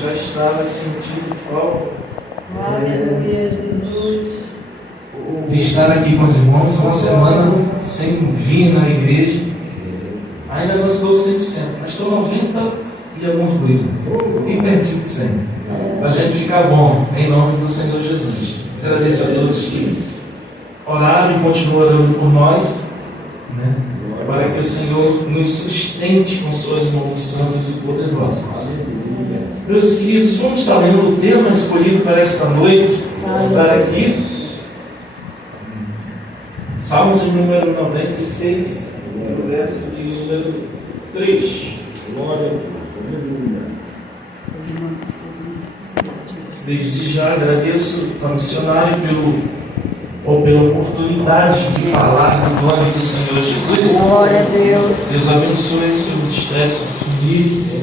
já estava sentindo falta. Aleluia, Jesus. De estar aqui com os irmãos uma semana sem vir na igreja. Ainda não estou 100%, mas estou 90% e alguma coisa. Bem pertinho de 100%. Para a gente ficar bom, em nome do Senhor Jesus. Agradeço a todos que oraram e continuam orando por nós, né? Para que o Senhor nos sustente com suas mãos santas e poderosas. Meus queridos, vamos estar lendo o tema escolhido para esta noite, para estar aqui. Salmos de número 96, no verso de número 3. Glória a Deus. Desde já agradeço ao missionário pela oportunidade de falar no nome do Senhor Jesus. Glória a Deus. Deus abençoe o seu ministério, sua família.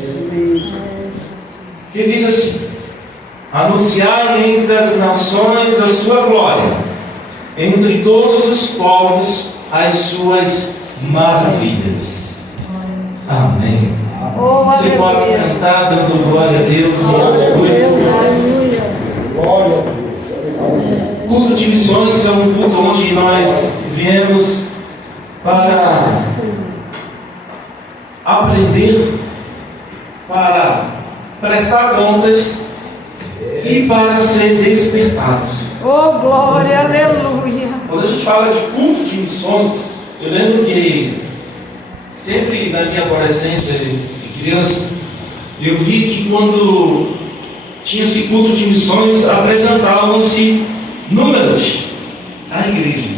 Que diz assim: anunciai entre as nações a sua glória, entre todos os povos as suas maravilhas. Amém. Você pode sentar dando glória a Deus. Glória a Deus, aleluia. Glória a Deus. Culto de missões é um culto onde nós viemos para aprender, para prestar contas e para ser despertados. Oh, glória, aleluia. Quando a gente fala de culto de missões, eu lembro que sempre na minha adolescência de criança, eu vi que quando tinha esse culto de missões, apresentavam-se números à igreja.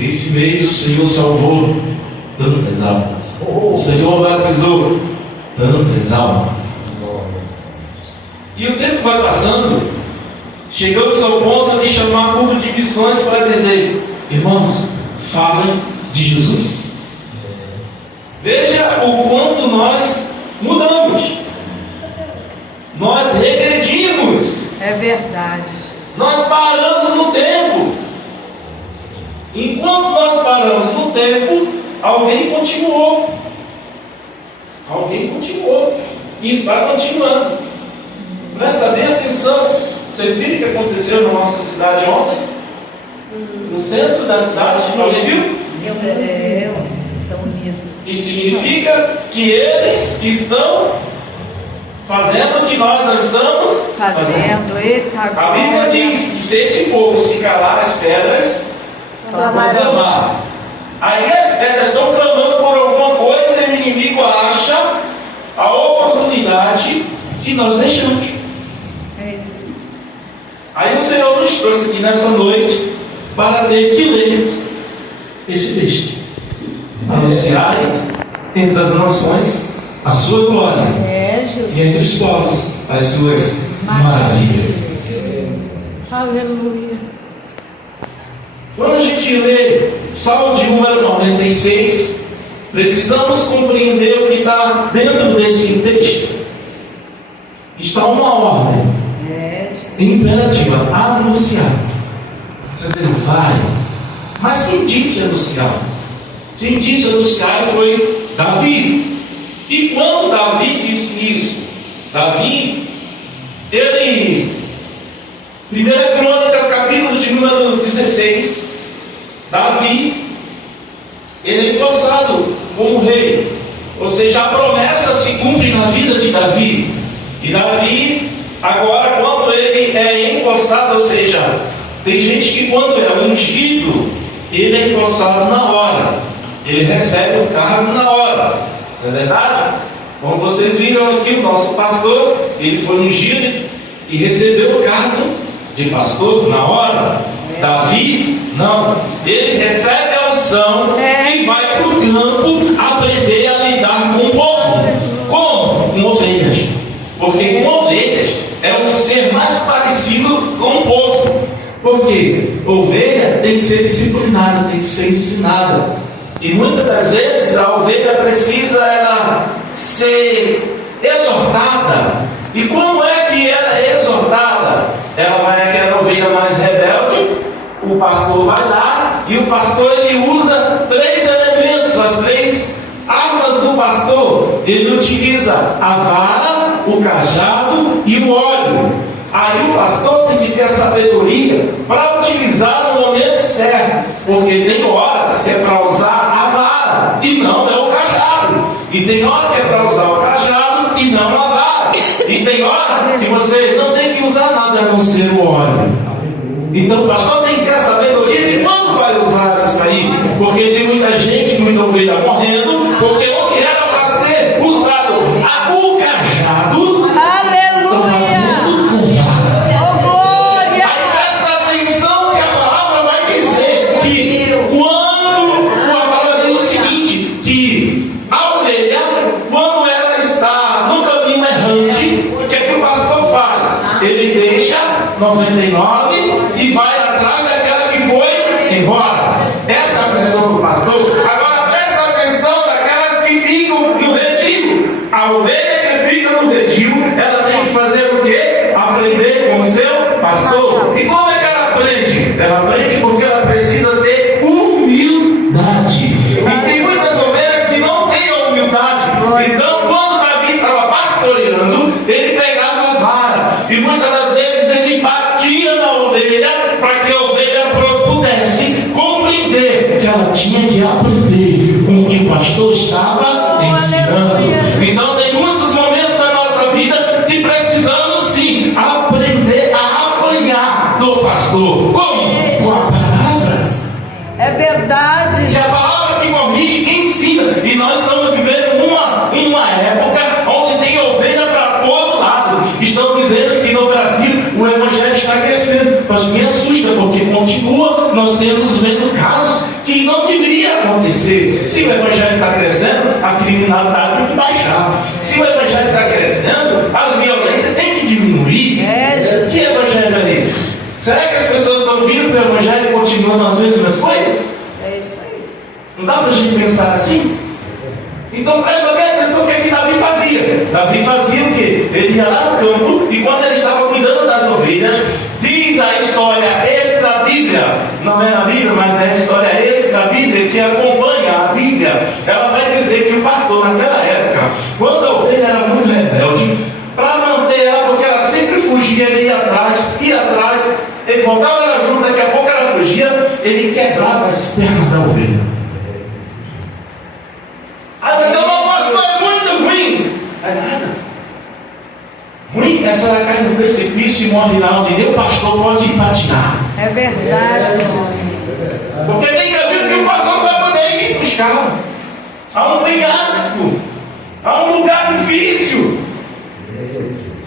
Esse mês o Senhor salvou tantas almas, o Senhor batizou tantas almas. E o tempo vai passando, chegamos ao ponto de chamar culto de missões para dizer: irmãos, falem de Jesus. Veja o quanto nós mudamos, nós regredimos. É verdade, Jesus. Nós paramos no tempo. Enquanto nós paramos no tempo, alguém continuou. Alguém continuou. E está continuando. Presta bem atenção. Vocês viram o que aconteceu na nossa cidade ontem? No centro da cidade, alguém viu? São unidos. Isso significa que eles estão fazendo o que nós não estamos Fazendo. Eita, A Bíblia diz que se esse povo se calar, as pedras vão clamar. Aí as pedras estão clamando por alguma coisa e o inimigo acha a oportunidade que nós deixamos. É isso. Aí o Senhor nos trouxe aqui nessa noite para ter que ler esse texto. Anunciar entre as nações a sua glória, Jesus. e entre os povos as suas maravilhas. Aleluia. Quando a gente lê Salmo de número 96, precisamos compreender o que está dentro desse texto. Está uma ordem imperativa: anunciar. Você diz, vai. Mas quem disse anunciar? Quem disse anunciar foi Davi. E quando Davi disse isso, Davi, ele, 1 Crônicas, capítulo de número 16, Davi, ele é empossado como rei, ou seja, a promessa se cumpre na vida de Davi. E Davi, agora, quando ele é empossado, ou seja, tem gente que quando é ungido, ele é empossado na hora, ele recebe o cargo na hora, não é verdade? Como vocês viram aqui, o nosso pastor, ele foi ungido e recebeu o cargo de pastor na hora. Davi, não, ele recebe a unção e vai para o campo aprender a lidar com o povo. Como? Com ovelhas. Porque com ovelhas é o ser mais parecido com o povo. Por quê? Ovelha tem que ser disciplinada, tem que ser ensinada. E muitas das vezes a ovelha precisa ela ser exortada. E como é que ela é exortada? Ela vai naquela ovelha mais rebelde, o pastor vai lá, e o pastor ele usa 3 elementos, as 3 armas do pastor. Ele utiliza a vara, o cajado e o óleo. Aí o pastor tem que ter a sabedoria para utilizar no momento certo, porque tem hora que é para usar a vara e não é o cajado, e tem hora que é para usar o cajado e não a vara, e tem hora que você não tem que usar nada a não ser o óleo. Então o pastor tem que ter a sabedoria de quando vai usar isso aí, porque tem muita gente, muita ovelha morrendo, porque onde era para ser usado o cajado. Aleluia! Oh, glória! Aí presta atenção que a palavra vai dizer que quando a palavra diz o seguinte, que a ovelha, quando ela está no caminho errante, o que é que o pastor faz? Ele deixa 99 e vai atrás daquela que foi embora. Essa é a função do pastor. Agora presta atenção daquelas que ficam no redil. A ovelha que fica no redil, ela tem que fazer o quê? Aprender com o seu pastor. E como é que ela aprende? Ela aprende porque ela precisa ter humildade. E tem muitas ovelhas que não têm a humildade. Então, quando Davi estava pastoreando, ele pegava a vara. E muitas das vezes ele batia na ovelha para que a ovelha pudesse compreender que ela tinha que aprender com o que o pastor estava ensinando. Então, tem muitos momentos da nossa vida que precisamos sim aprender a apanhar do pastor. Como? Com a palavra. É verdade. Que a palavra que corrige e ensina. E nós estamos vivendo uma época onde tem ovelha para todo lado. Estão dizendo que no Brasil o evangelho está crescendo. Mas me assusta, porque continua nós temos vendo casos que não deveria acontecer. Se o evangelho está crescendo, a criminalidade tem que baixar. Se o evangelho está crescendo, as violências têm que diminuir. Que evangelho é esse? Será que as pessoas estão vindo para o evangelho e continuam as mesmas coisas? É isso aí. Não dá para a gente pensar assim? Então presta bem atenção o que é que Davi fazia. Davi fazia o quê? Ele ia lá no campo e quando ele estava cuidando das ovelhas, diz a história extra Bíblia, não é na Bíblia, mas é a história extra Bíblia que acompanha a Bíblia. Ela vai dizer que o pastor naquela época, quando a ovelha era muito rebelde, para manter ela, porque ela sempre fugia, ele ia atrás, ele voltava ela junto, daqui a pouco ela fugia, ele quebrava as pernas da ovelha. Aí você fala, pastor, é muito ruim. É nada. Ruim é se ela cai no precipício e morre lá onde nem o pastor pode patinar. É verdade. Porque tem caminho que o pastor não vai poder ir buscar. Há um penhasco, há um lugar difícil.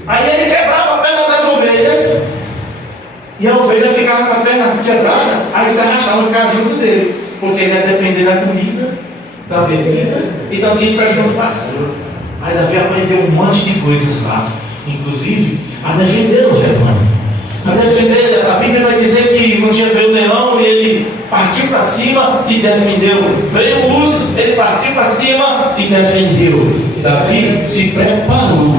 Aí ele quebrava a perna das ovelhas e a ovelha ficava com a perna quebrada, aí se arrastava e ficava junto dele, porque ele ia depender da comida, da bebida e também ficar junto do pastor. Aí Davi aprendeu um monte de coisas lá, inclusive a defender o rebanho. A defender, a Bíblia vai dizer que um dia veio o leão e ele partiu para cima e defendeu. Veio o urso, ele partiu para cima e defendeu. Davi se preparou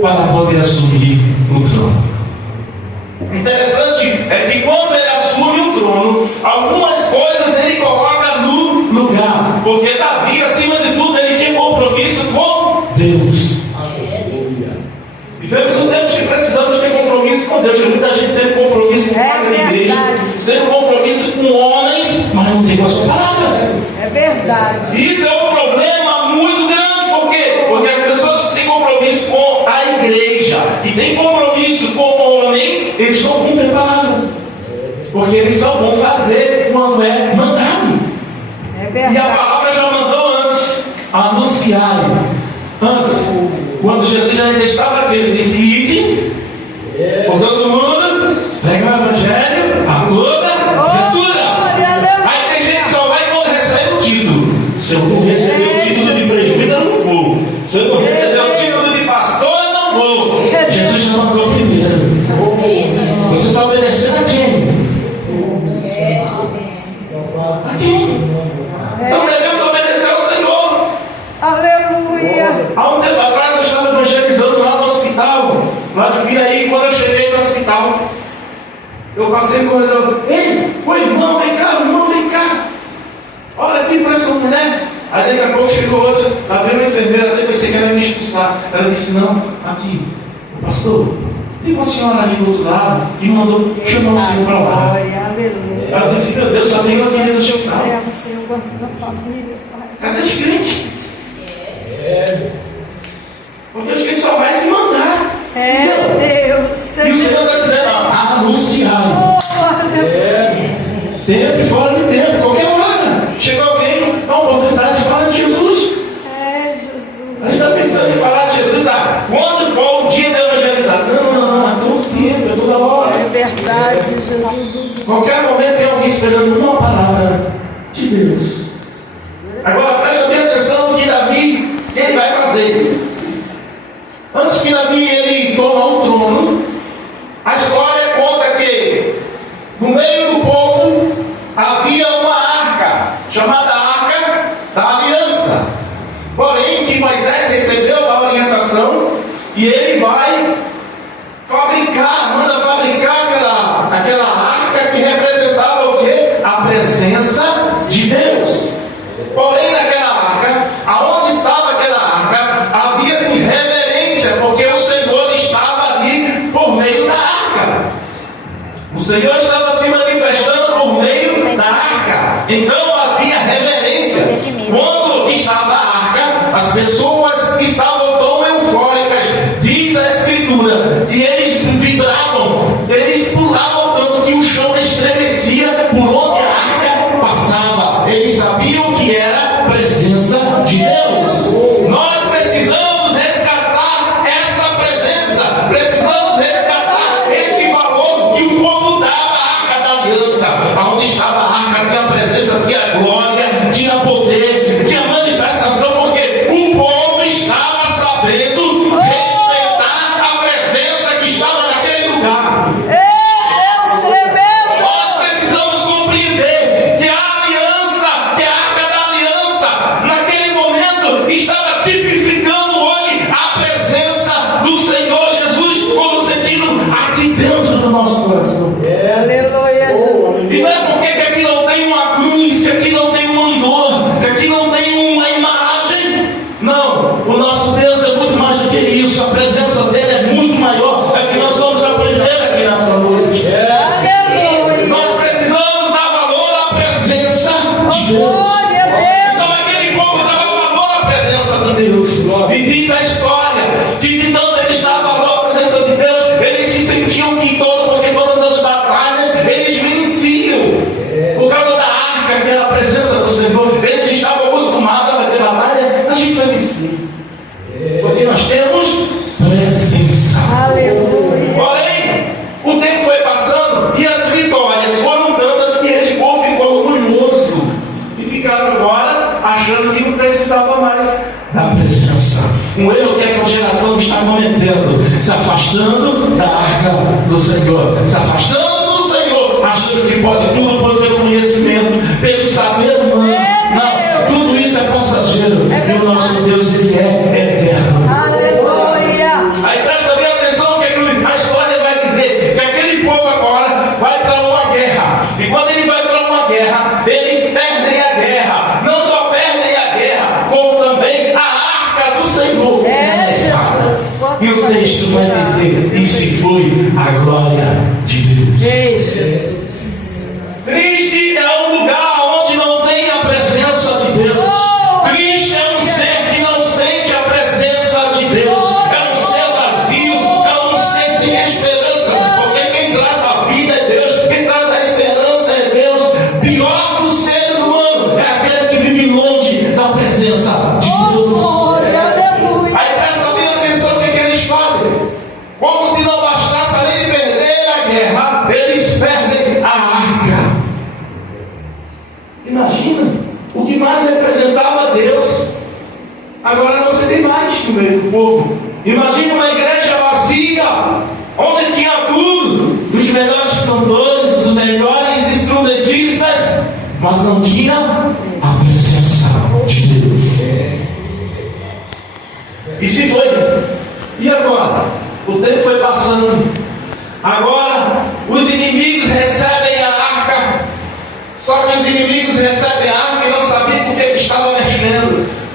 para poder assumir o trono. Interessante é que quando ele assume o trono, algumas coisas ele coloca no lugar, porque Davi, acima de tudo, ele tinha compromisso com Deus. Vivemos um tempo que precisamos ter compromisso com Deus. Muita gente tem compromisso com a igreja, tem compromisso com homens, mas não tem com a sua palavra. É verdade. Isso é um problema muito grande. Por quê? Porque as pessoas que têm compromisso com a igreja e têm compromisso com homens, eles não cumprem a palavra, porque eles só vão fazer quando é mandado. É verdade. E a palavra já mandou antes anunciar. Antes, quando Jesus ainda estava aqui, ele disse: ide por todo mundo, prega o evangelho a toda criatura. Aí tem gente que só vai quando recebe o título. Se eu não receber o título de presbítero, eu não vou. Se eu não receber o título de pastor, eu não vou. Jesus já mandou primeiro. Você está obedecendo a quem? A quem? Então devemos obedecer ao Senhor. Aleluia. Há um tempo atrás eu estava evangelizando lá no hospital, lá de Piraí. Quando eu cheguei no hospital, eu passei no corredor. Ei, o irmão, vem cá, Olha aqui para essa mulher. Aí daqui a pouco chegou outra, lá veio uma enfermeira, até pensei que ela ia me expulsar. Ela disse, não, aqui, pastor, tem uma senhora ali do outro lado que mandou chamar o senhor para lá. Aleluia. Ela disse, meu Deus, só tem uma família no hospital. Senhor, guarda da família, Pai. Cadê os crentes? Porque os crentes só vai se mandar. Deus. E o Senhor está dizendo, anunciar. Tempo e fora de tempo, qualquer hora. Chegou alguém, dá uma oportunidade de falar de Jesus. Jesus. A gente está pensando em falar de Jesus, quando for o dia de evangelizar. Não, é todo tempo, é toda hora. É verdade, Jesus. Qualquer momento tem alguém esperando uma palavra de Deus. Agora presta bem atenção no que Davi, ele vai fazer. Antes que Davi ele toma o trono, a história conta que no meio do povo havia uma arca, chamada Arca da Aliança. Porém, que Moisés recebeu a orientação e ele vai manda fabricar aquela arca que representava o quê? A presença de Deus. Porém, naquela arca, aonde estava aquela arca, havia-se reverência, porque o Senhor estava ali por meio da arca. O Senhor estava se manifestando por meio da arca. Então havia reverência. Quando estava a arca, as pessoas estavam tão eufóricas, diz a Escritura, que eles vibravam, eles pulavam tanto que o chão estremecia por onde a arca passava. Eles sabiam que era a presença de Deus. Nós precisamos resgatar essa presença, precisamos resgatar esse valor que o povo dava à arca da aliança. Aonde estava a arca, tinha a presença, tinha glória, tinha poder, tinha manifestação, porque o povo estava sabendo respeitar a presença que estava naquele lugar. Deus tremendo. Nós precisamos compreender que a aliança, que a arca da aliança, naquele momento estava tipificando hoje a presença do Senhor Jesus, como sentindo aqui dentro do nosso coração. Aleluia, Jesus. E não é porque que aqui não tem uma cruz, que aqui não tem um andor, que aqui não tem uma imagem. Não, o nosso Deus é muito mais do que isso. A presença dele é muito maior. É que nós vamos aprender aqui nessa noite. Aleluia. Nós precisamos dar valor à presença de Deus. Glória a Deus. Então aquele povo dava valor à presença de Deus. E diz a história que de tanto eles davam valor à presença de Deus, eles se sentiam que porque todas as batalhas eles venciam. Por causa da arca, que era a presença do Senhor, eles estavam acostumados a bater batalha, a gente vai vencer. Porque nós temos presença. Aleluia. Porém, o tempo foi passando e as vitórias foram tantas que esse povo ficou orgulhoso e ficaram agora achando que não precisava mais da presença. Um erro que essa geração está cometendo, se afastando da arca do Senhor, se afastando do Senhor, achando que pode tudo pelo conhecimento, pelo saber humano. Não, tudo isso é passageiro e o nosso Deus ele é eterno. Aleluia. Aí presta bem atenção que a história vai dizer que aquele povo agora vai para uma guerra. E quando ele vai para uma guerra, eles perdem a guerra. Não só perdem a guerra, como também a arca do Senhor. Jesus. E o texto vai dizer: e se foi a glória de Deus. Ei, Jesus. Triste é um lugar onde não tem a presença de Deus. Triste é um ser que não sente a presença de Deus. É um ser vazio, é um ser sem esperança. Porque quem traz a vida é Deus, quem traz a esperança é Deus. Pior que os seres humanos é aquele que vive longe da presença de Deus. Aleluia. Aí presta bem atenção no que eles fazem. Como se não bastasse além de perder a guerra, eles perdem a arca. Imagina, o que mais representava Deus, agora não se tem mais no meio do povo. Imagina uma igreja vazia, onde tinha tudo, os melhores cantores, os melhores instrumentistas, mas não tinha a presença de Deus. E se foi? E agora? O tempo foi passando. Agora os inimigos recebem a arca. Só que os inimigos recebem a arca e não sabiam por que estava mexendo.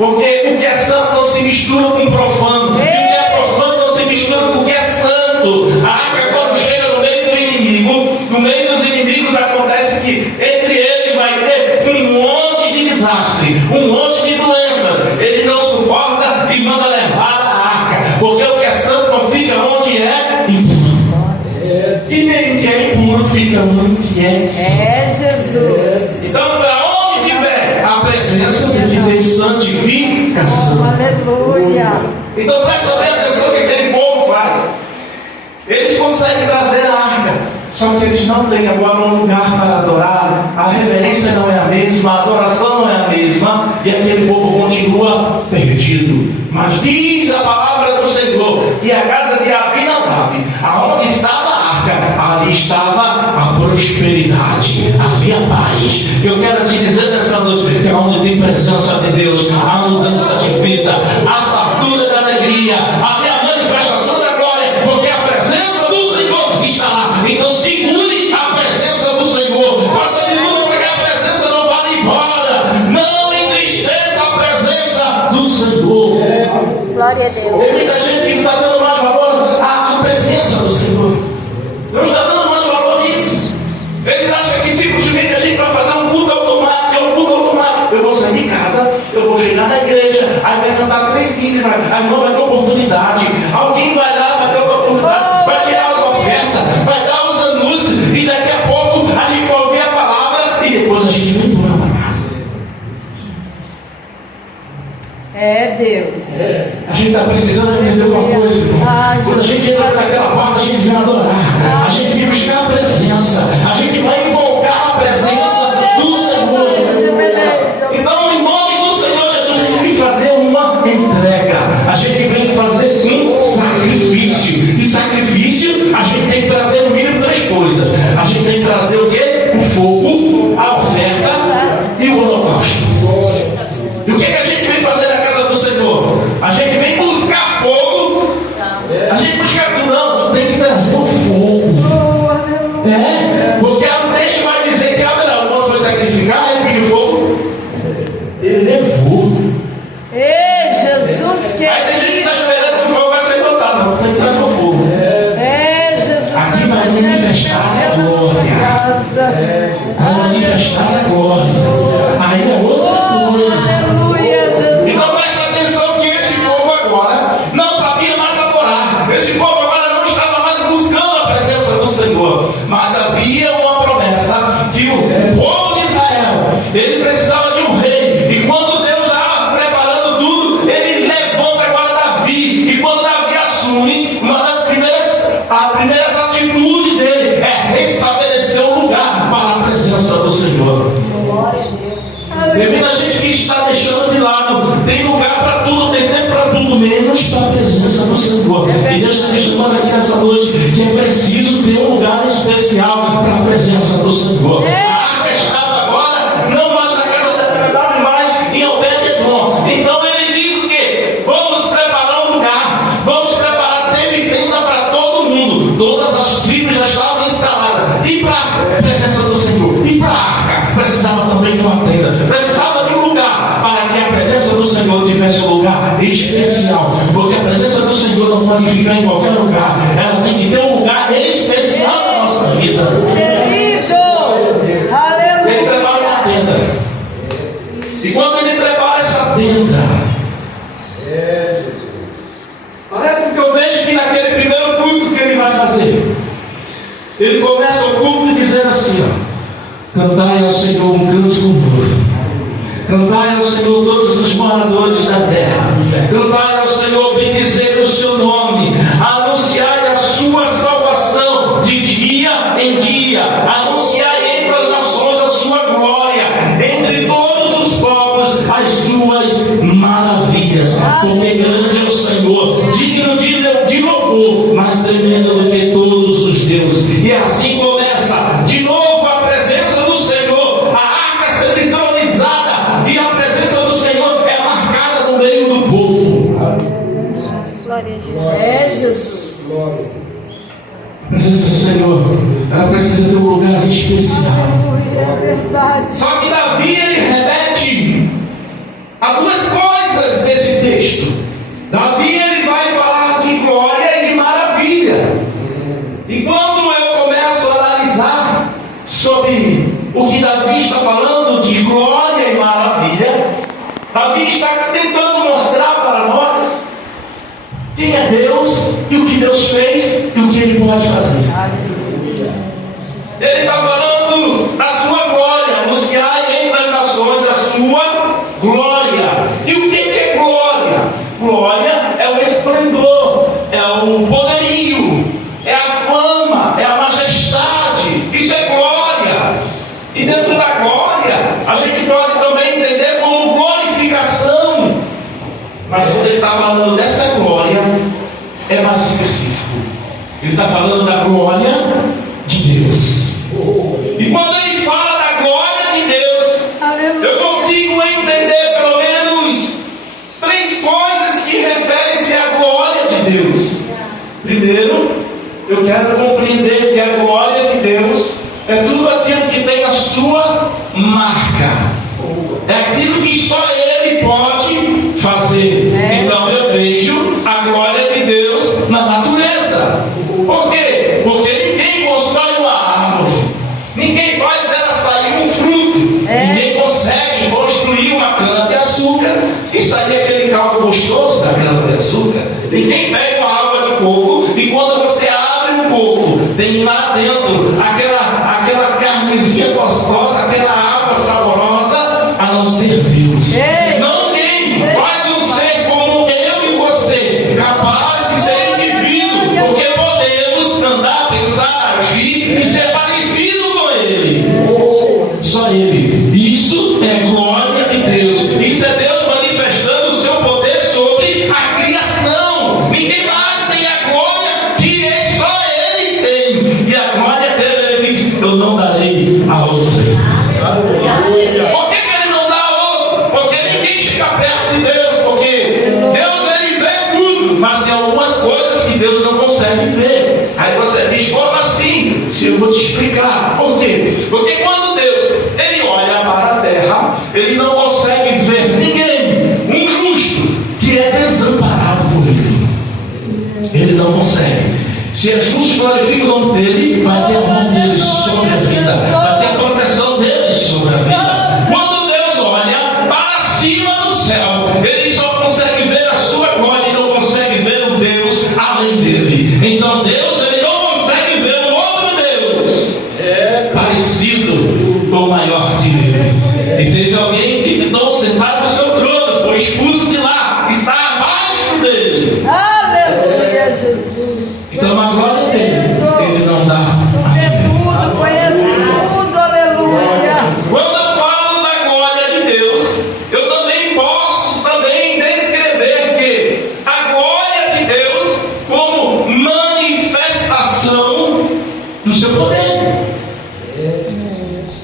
Porque o que é santo não se mistura com o profano. E o que é profano não se mistura com o que é santo. A arca, quando chega no meio do inimigo, no meio dos inimigos, acontece que entre eles vai ter um monte de desastre, um monte de doenças. Ele não suporta e manda levar a arca. Porque o que é santo não fica onde é impuro. E nem o que é impuro fica onde é santo. Jesus. Então, para onde tiver a presença de ter santificação. Aleluia. Então, presta bem atenção no que aquele povo faz. Eles conseguem trazer a arca, só que eles não têm agora um lugar para adorar. A reverência não é a mesma, a adoração não é a mesma, e aquele povo continua perdido. Mas diz a palavra do Senhor que a casa de Abinadab, aonde estava a arca, ali estava a prosperidade, havia paz. Eu quero te dizer nessa noite que onde tem presença de Deus, a mudança de vida, a fartura da alegria, a manifestação da glória, porque a presença do Senhor está lá. Então segure a presença do Senhor, faça de tudo para que a presença não vá embora. Não entristeça a presença do Senhor. Glória a Deus. Tem muita gente que está dando mais valor à presença do Senhor, não está dando mais valor nisso. Eles acham que simplesmente a gente vai fazer um culto automático, é um culto automático. Eu vou sair de casa, eu vou chegar na igreja, aí vai cantar 3 hinos, a irmã vai ter oportunidade, alguém vai lá, vai ter oportunidade, vai tirar as ofertas, vai dar os anúncios, e daqui a pouco a gente vai ouvir a palavra e depois a gente vem embora para casa. É Deus. A gente está precisando entender uma coisa, irmão. Quando a gente entra naquela porta, a gente vem adorar, a gente vem buscar a presença, a gente vai invocar a presença do Senhor. Então, em nome do Senhor Jesus, a gente vem fazer uma entrega, a gente vem fazer um sacrifício. E sacrifício, a gente tem que trazer no mínimo 3 coisas. A gente tem que trazer o quê? O fogo, a oferta e o holocausto. E o que a gente vem fazer na casa do Senhor? A gente vem buscar fogo. A gente busca tudo, não, tem que trazer o fogo. Porque o texto vai dizer que Abraão, quando foi sacrificar, ele pediu fogo. Ele levou. Ei, Jesus querido. Aí tem gente que está esperando que o fogo vai ser botado. Não, tem que trazer o fogo. Jesus. Aqui vai manifestar a glória. Vai manifestar a glória. Aí é outra coisa. Então presta atenção que esse povo agora não sabia mais adorar. Esse povo agora não estava mais buscando a presença do Senhor. Mas havia uma promessa que o povo de Israel, ele precisava de um rei. E quando Deus estava preparando tudo, ele levanta agora Davi. E quando Davi assume, uma das primeiras atitudes dele é restabelecer um lugar para a presença do Senhor. Tem muita gente que está deixando de lado. Tem lugar para tudo, tem tempo para tudo, menos para a presença do Senhor. E Deus está deixando aqui nessa noite que é preciso ter um lugar especial para a presença do Senhor. A arca estava agora, não mais na casa da Abinadab, mas em Obed-Edom. Então ele diz o quê? Vamos preparar um lugar, vamos preparar, teve tenda para todo mundo. Todas as tribos já estavam instaladas. E para a presença do Senhor, e para a arca, precisava também de uma tenda. Precisava de um lugar para que a presença do Senhor tivesse um lugar especial. Porque a presença do Senhor não pode ficar em qualquer lugar. Ela tem que ter um lugar especial na nossa vida. Querido. Aleluia. Ele prepara uma tenda. E quando ele prepara essa tenda, parece que eu vejo que naquele primeiro culto que ele vai fazer, ele começa o culto dizendo assim, ó: cantai ao Senhor um cântico novo. Cantai ao Senhor todos os moradores da terra. Cantai ao Senhor, bendizer o seu nome. Anunciai a sua salvação de dia em dia. Anunciai entre as nações a sua glória. Entre todos os povos as suas maravilhas. Porque grande é o Senhor, digno de louvor, mais tremendo do que todos os deuses. E assim começa de novo a presença do Senhor. A arca sendo entronizada. E a presença do Senhor é marcada no meio do povo. Jesus. A presença do Senhor, ela precisa ter um lugar especial. É verdade. Só que Davi, ele remete a duas coisas Davi, ele vai falar de glória e de maravilha. E quando eu começo a analisar sobre o que Davi está falando de glória e maravilha, Davi está tentando mostrar para nós quem é Deus e o que Deus fez e o que Ele pode fazer. Ele está falando da sua glória, anunciar entre as nações a sua glória. E o que é glória? Glória é o esplendor, é o poderio, é a fama, é a majestade. Isso é glória. E dentro da glória, a gente pode também entender como glorificação. Mas quando ele está falando dessa glória, é mais específico. Ele está falando da glória de Deus. E quando ele fala da glória de Deus, eu consigo entender pelo menos 3 coisas que referem-se à glória de Deus. Primeiro, eu quero compreender que a glória de Deus é tudo aquilo que tem a sua marca. É aquilo que só Ele pode fazer. Então eu vejo a glória de Deus na natureza. Por quê? Porque ninguém constrói uma árvore, ninguém faz dela sair um fruto, ninguém consegue construir uma cana-de-açúcar e sair aquele caldo gostoso da cana-de-açúcar. Ninguém pega uma água de coco e quando você abre um coco, tem lá dentro aquela carnezinha gostosa, aquela água saborosa, a não ser Deus. Ninguém faz um ser como eu e você, capaz de ser indivíduo, porque podemos andar, pensar, agir e ser parecido com Ele. Só Ele. Isso é glória de Deus. Isso é Deus manifestando o seu poder sobre a criação. Ninguém mais tem a glória que só Ele tem. E a glória dele, Ele diz: eu não darei a outra. Por que Ele não dá a outra? Porque ninguém chega perto de Deus. Porque Deus, Ele vê tudo, mas tem algumas coisas que Deus não consegue ver. Aí você diz: como assim? Eu vou te explicar. Por quê? Porque quando Deus, Ele olha para a terra, Ele não consegue ver ninguém, um justo, que é desamparado por Ele. Ele não consegue. Se é justo, glorifica o nome dEle, vai ter a mão dEle sobre a vida, vai ter a proteção dEle sobre a vida. Quando Deus olha para cima do céu, Ele só consegue ver a sua glória e não consegue ver o Deus além dEle. Então Deus, Ele não consegue ver um outro Deus parecido ou maior que Ele. E teve alguém que tentou sentar no seu trono, foi expulso de lá, está abaixo dele. Aleluia, Jesus. Então a glória dele, Ele não dá. É tudo, conhece tudo, aleluia. Quando eu falo da glória de Deus, eu também posso descrever que a glória de Deus como manifestação do seu poder.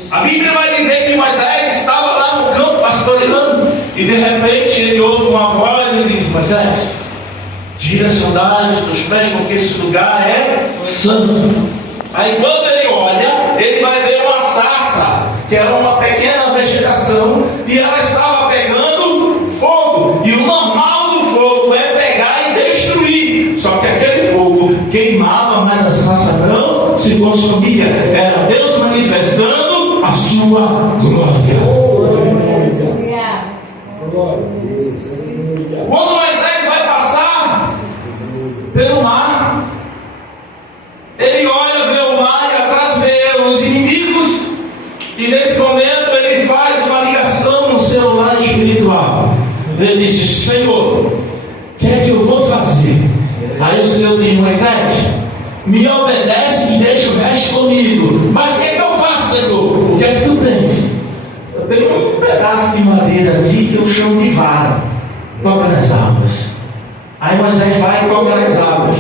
A Bíblia vai dizer que Moisés estava lá no campo pastoreando e de repente ele ouve uma voz e diz: Moisés, tira as sandálias dos pés porque esse lugar é santo. Aí quando ele olha, ele vai ver uma sarça, que era uma pequena vegetação, e ela estava pegando fogo. E o normal do fogo é pegar e destruir. Só que aquele fogo queimava, mas a sarça não se consumia. Era Deus manifestando a sua glória. Quando Moisés vai passar pelo mar, ele olha, vê o mar e atrás vê os inimigos, e nesse momento ele faz uma ligação no celular espiritual. Ele disse: Senhor, o que é que eu vou fazer? Aí o Senhor diz: Moisés, me obedece e deixa o resto comigo. Mas o que é que eu faço, Senhor? O que é que tu tens? Eu tenho um pedaço de madeira aqui que eu chamo de vara. Toca nas águas. Aí Moisés vai e toca nas águas.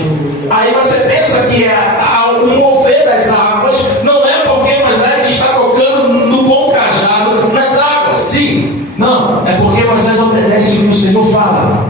Aí você pensa que o mover das águas não é porque Moisés está tocando no bom cajado nas águas. Sim. Não, é porque Moisés obedece o que o Senhor fala.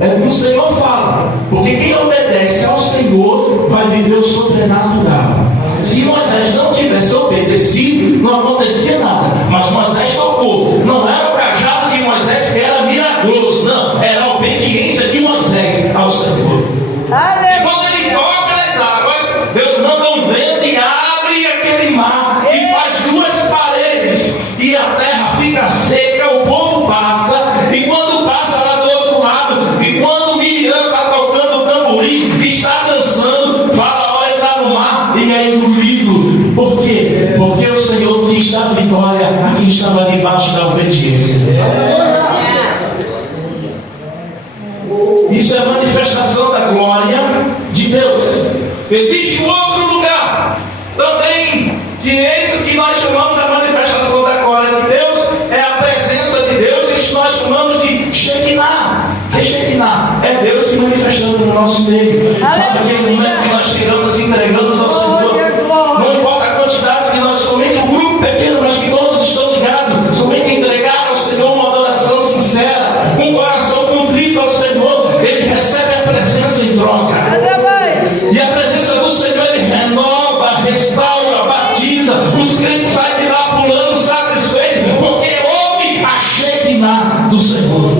É o que o Senhor fala. Porque quem obedece ao Senhor vai viver o sobrenatural. Se Moisés não tivesse obedecido, não acontecia nada. Mas Moisés tocou. Não era o cajado de Moisés que era miraculoso. milagroso. Não, era a obediência de Moisés ao Senhor. E quando ele toca nas águas, Deus manda um vento e abre aquele mar e faz duas paredes e a terra fica seca, o povo passa, e quando passa lá do outro lado, e quando Miriam está tocando o tamborim, está dançando, Faraó entra no mar e é engolido. Por quê? Porque o Senhor quis dar vitória a quem estava debaixo da obediência. Isso é manifestação da glória de Deus. Existe um outro lugar também, que esse que nós chamamos da manifestação da glória de Deus, é a presença de Deus. Isso nós chamamos de Shekinah. O que é Shekinah? É Deus se manifestando no nosso meio. Sabe aquele momento que nós chegamos e entregamos ao Senhor? Não importa a quantidade que nós, somente um grupo pequeno, mas que todos estão ligados, somente entregar ao Senhor uma adoração sincera, um coração contrito ao Senhor, Ele recebe a presença em troca. E a presença do Senhor, Ele renova, restaura, batiza. Os crentes saem de lá pulando, satisfeitos, porque houve a Shekinah do Senhor.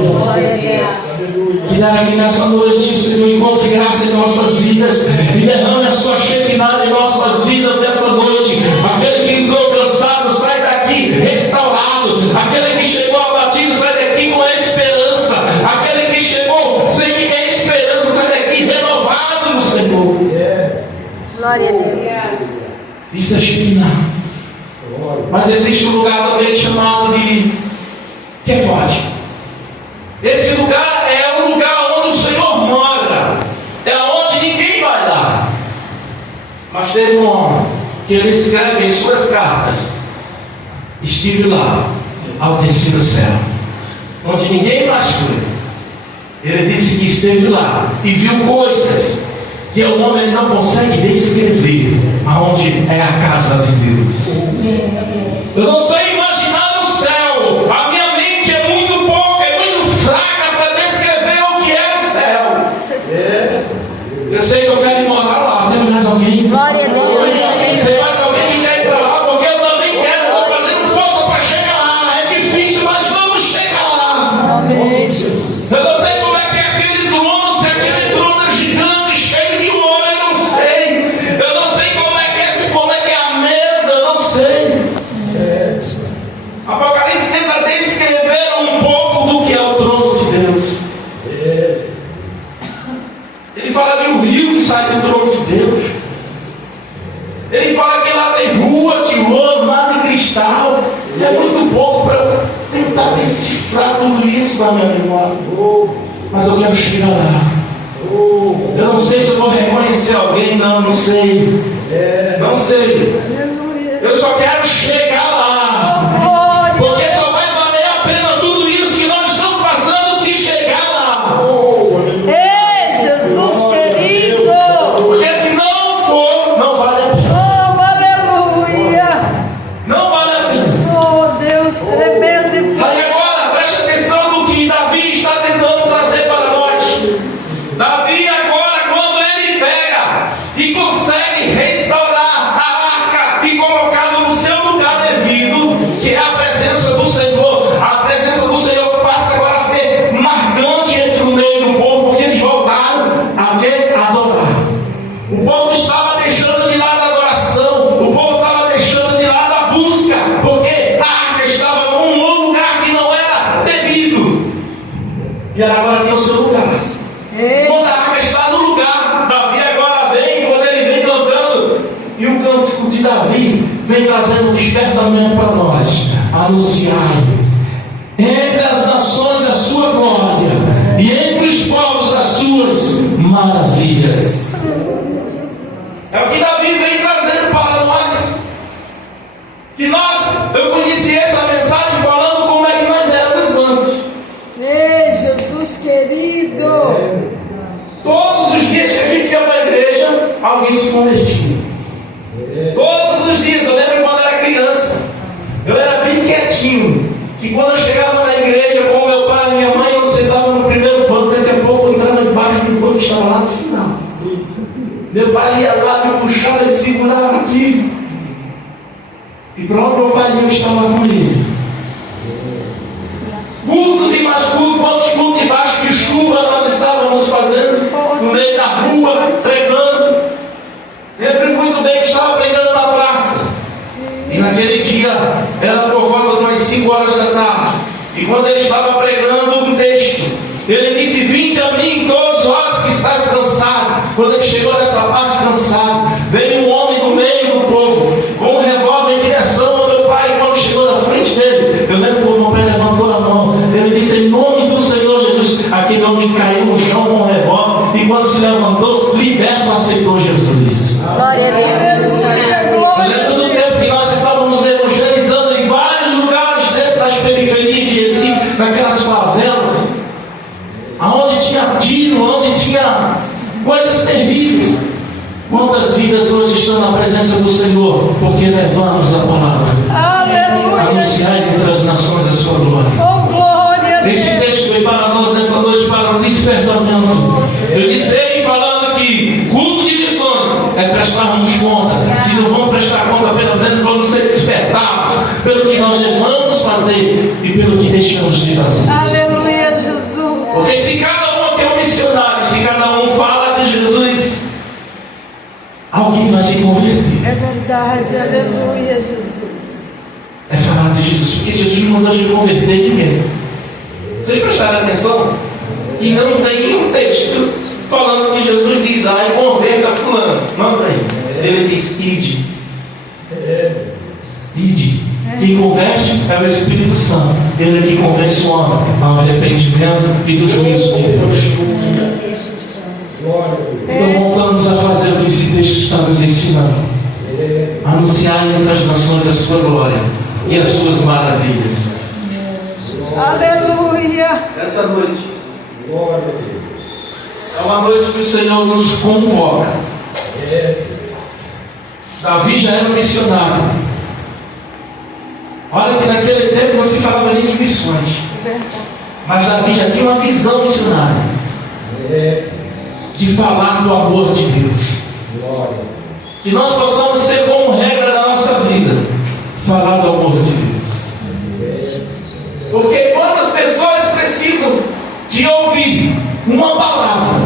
Que dar aqui nessa noite, o Senhor encontre graça em nossas vidas e derrame a sua Shekinah em nossas vidas nessa noite. Aquele que entrou cansado sai daqui restaurado. Aquele que chegou abatido sai daqui com esperança. Aquele que chegou sem esperança sai daqui renovado no Senhor. Glória a Deus. Isso é Shekinah. Mas existe um lugar também chamado de Kefod. Esse lugar é o lugar onde o Senhor mora. É onde ninguém vai lá. Mas teve um homem que ele escreve em suas cartas: estive lá, ao descer do céu, onde ninguém mais foi. Ele disse que esteve lá e viu coisas que o homem não consegue descrever, aonde é a casa de Deus. Eu não sei imaginar o céu. A minha mente é muito pouca, é muito fraca para descrever o que é o céu. Eu sei que eu quero ir morar lá. Tem mais alguém? Glória a Deus. Tem mais alguém que quer ir para lá? Porque eu também quero. Estou fazendo força para chegar lá. É difícil, mas vamos chegar lá. Eu não sei como é que é aquele trono, se aquele trono é gigante, cheio de ouro, eu não sei. Eu não sei como é que é a mesa, eu não sei. Apocalipse tenta descrever um pouco do que é o trono de Deus. Ele fala de um rio que sai do trono de Deus. Ele fala que lá tem rua de ouro, mar de cristal. É muito pouco para tentar decifrar tudo isso da minha memória. Mas eu quero chegar lá. Eu não sei se eu vou reconhecer alguém, não sei. Não sei. Eu só quero chegar lá. Porque só vai valer a pena tudo isso que nós estamos passando se chegar lá. Ei, Jesus querido. Porque se não for, não vale a pena. Oh, aleluia. Não vale a pena. Oh, Deus tremendo. Mas agora, preste atenção no que Davi está tentando trazer para nós. Davi agora, quando ele pega e consegue restaurar a arca e colocá-la no seu lugar devido, que é a presença do Senhor. A presença do Senhor passa agora a ser marcante entre o meio do povo, porque eles voltaram a adorar. O povo estava deixando de lado a adoração, o povo estava deixando de lado a busca, porque a arca estava num lugar que não era devido. E ela agora tem o seu lugar. Quando a arca está no lugar, Davi agora vem, quando ele vem cantando, e o cântico de Davi vem trazendo um despertamento para nós, anunciar entre as nações a sua glória, e entre os povos as suas maravilhas. É o que Davi vem trazendo para nós. Que eu conheci essa mensagem falando como é que nós éramos antes. Ei, Jesus querido. Todos os dias que a gente ia para a igreja, alguém se convertia. Todos os dias. Eu lembro quando era criança, eu era bem quietinho, que quando eu chegava na igreja com meu pai e minha mãe, eu sentava no primeiro banco, daqui a pouco eu entrava debaixo do banco que estava lá no final. Meu pai ia lá, me puxava, ele segurava aqui, e pronto, meu pai estava com ele. Cultos e mais cultos, quantos fazendo no meio da rua, pregando. Lembro muito bem que estava pregando na praça. E naquele dia era por volta de umas 5 horas da tarde. E quando ele estava pregando um texto, ele disse: vinde a mim todos vós que estáis cansados. Quando ele chegou nessa parte cansado, veio um homem do meio do povo com um revólver em direção ao meu pai. Quando chegou na frente dele, eu lembro que o meu pai levantou a mão. Ele disse: em nome do Senhor Jesus. Aquele homem caiu no chão com um revólver, e quando se levantou, liberto, aceitou Jesus. Glória a Deus. Eu lembro do tempo que nós estávamos evangelizando em vários lugares dentro das periferias de Recife, naquelas favelas, aonde tinha tiro, onde tinha coisas terríveis. Quantas vidas hoje estão na presença do Senhor, porque levamos a palavra. Aleluia. Anunciar entre as nações a sua glória. Oh, glória a Esse Deus. texto foi para nós nesta noite, para o despertamento. Eu disse falando que culto de missões é prestarmos conta. Se não vamos prestar conta, pelo menos vamos ser despertados pelo que nós devemos fazer e pelo que deixamos de fazer. Aleluia, Jesus. Porque se cada um aqui é um missionário, se cada um fala de Jesus, alguém vai se converter. É verdade, aleluia, Jesus. É falar de Jesus, porque Jesus não mandou a gente converter ninguém. Vocês prestaram atenção? Que não tem nenhum texto falando que Jesus diz: ai, converta fulano. Não tem. Ele diz: ide. Ide. Quem converte é o Espírito Santo. Ele é que convence o homem ao arrependimento e do juízo de Deus. Então voltamos a fazer o que esse texto está nos ensinando: anunciar entre as nações a sua glória e as suas maravilhas. Aleluia. Essa noite é uma noite que o Senhor nos convoca. Davi já era um missionário. Olha que naquele tempo não se falava nem de missões, mas Davi já tinha uma visão missionária de falar do amor de Deus. Que nós possamos ser como regra da nossa vida, falar do amor de Deus. Porque quantas pessoas precisam de ouvir uma palavra,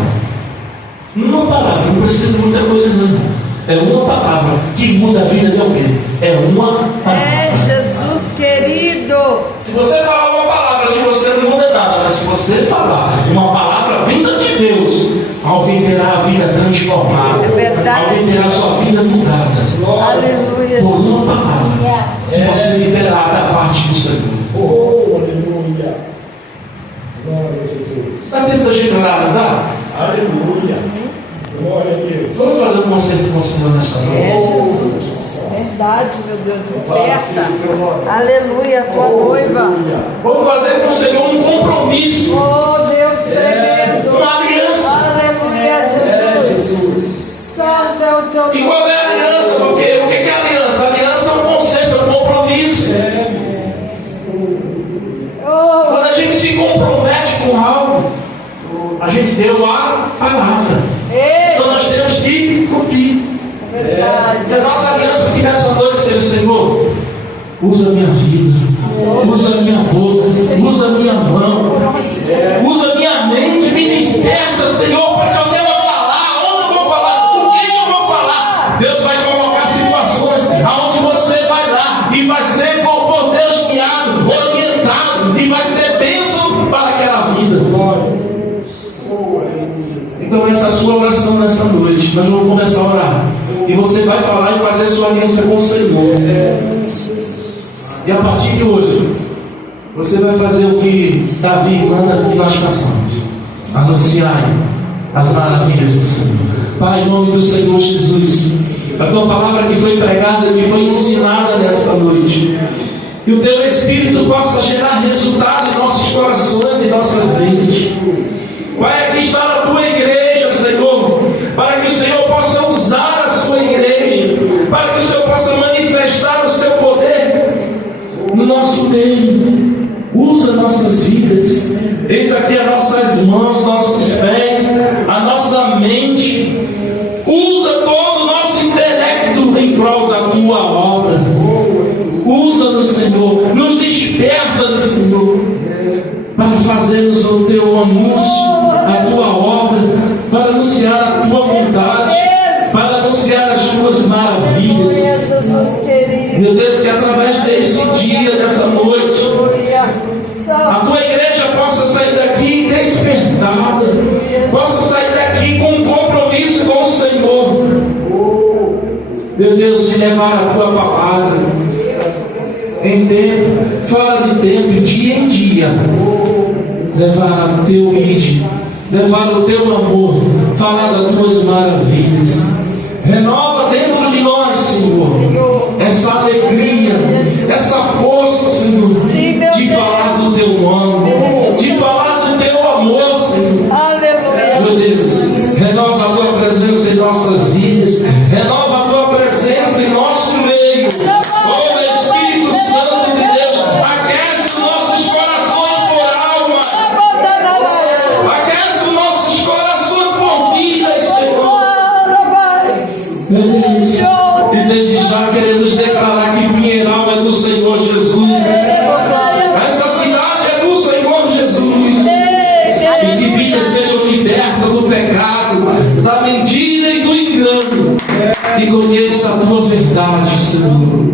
não precisa de muita coisa não. É uma palavra que muda a vida de alguém. É uma palavra. É Jesus querido. Se você falar uma palavra de você, não muda nada. Mas se você falar uma palavra vinda de Deus, alguém terá a vida transformada. É verdade. Alguém terá a sua vida mudada. Aleluia. Por uma palavra que você liberar da parte do Senhor. Oh, aleluia. Glória a Jesus. Dá tempo da gente orar, não dá? Aleluia. Glória a Deus. Vamos fazer um concerto com o Senhor nesta noite. É Jesus. Verdade, meu Deus. Esperta. Aleluia, tua noiva. Vamos fazer com o Senhor um compromisso. Oh, Deus tremendo. Uma aliança. Aleluia, Jesus. Santo é o teu E qual é a aliança? Porque o que é a aliança? A aliança é um conceito, é um compromisso. Oh, Quando a gente se compromete com algo, a gente deu a palavra. Então nós temos que cumprir. verdade. E a nossa aliança aqui nessa noite, Senhor, usa a minha vida, usa a minha boca, usa a minha mão, usa a minha mente, me desperta, Senhor, porque eu devo falar. Onde eu vou falar? Com quem eu vou falar? Deus vai colocar situações aonde você vai lá e vai ser por Deus guiado, orientado, e vai ser bênção para aquela vida. Então essa é a sua oração nessa noite. Nós vamos começar a orar. E você vai falar e fazer sua aliança com o Senhor. E a partir de hoje, você vai fazer o que Davi manda que nós façamos: anunciar as maravilhas do Senhor. Pai, em nome do Senhor Jesus, a tua palavra que foi pregada, que foi ensinada nesta noite, que o teu Espírito possa gerar resultado em nossos corações e nossas mentes. Pai, aqui está a tua igreja, Senhor, para que o Senhor possa usar a sua igreja, para que o Senhor possa manifestar o seu poder no nosso meio. Usa nossas vidas. Eis aqui as nossas mãos, nossos pés, a nossa mente. Usa todo o nosso intelecto em prol da tua obra. Usa-nos, Senhor, nos desperta do Senhor, para fazermos o teu anúncio, a tua obra, para anunciar a tua vontade, para anunciar as tuas maravilhas. Jesus querido. Meu Deus, que através desse dia, dessa noite, a tua igreja possa sair daqui despertada, possa sair daqui com um compromisso com o Senhor. Meu Deus, de levar a tua palavra em tempo, fora de tempo, dia em dia, levar o teu mídia, levar o teu amor, falar das tuas maravilhas. Renova dentro de nós, Senhor, essa alegria, essa força, Senhor, de falar do teu nome, de falar do teu amor, Senhor. Aleluia. Meu Deus, renova a tua presença em nossas vidas, renova a tua presença em nosso meio. Oh, Espírito Santo de Deus, aquece os nossos corações por alma, aquece os nossos corações por vidas, Senhor. Meu Deus, e desde já queremos declarar que Pinheiral é do Senhor Jesus, essa cidade é do Senhor Jesus, e que vidas sejam libertas do pecado, da mentira e do engano, e conheça a tua verdade, Senhor.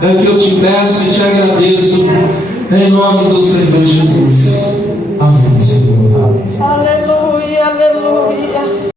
É o que eu te peço e te agradeço, em nome do Senhor Jesus.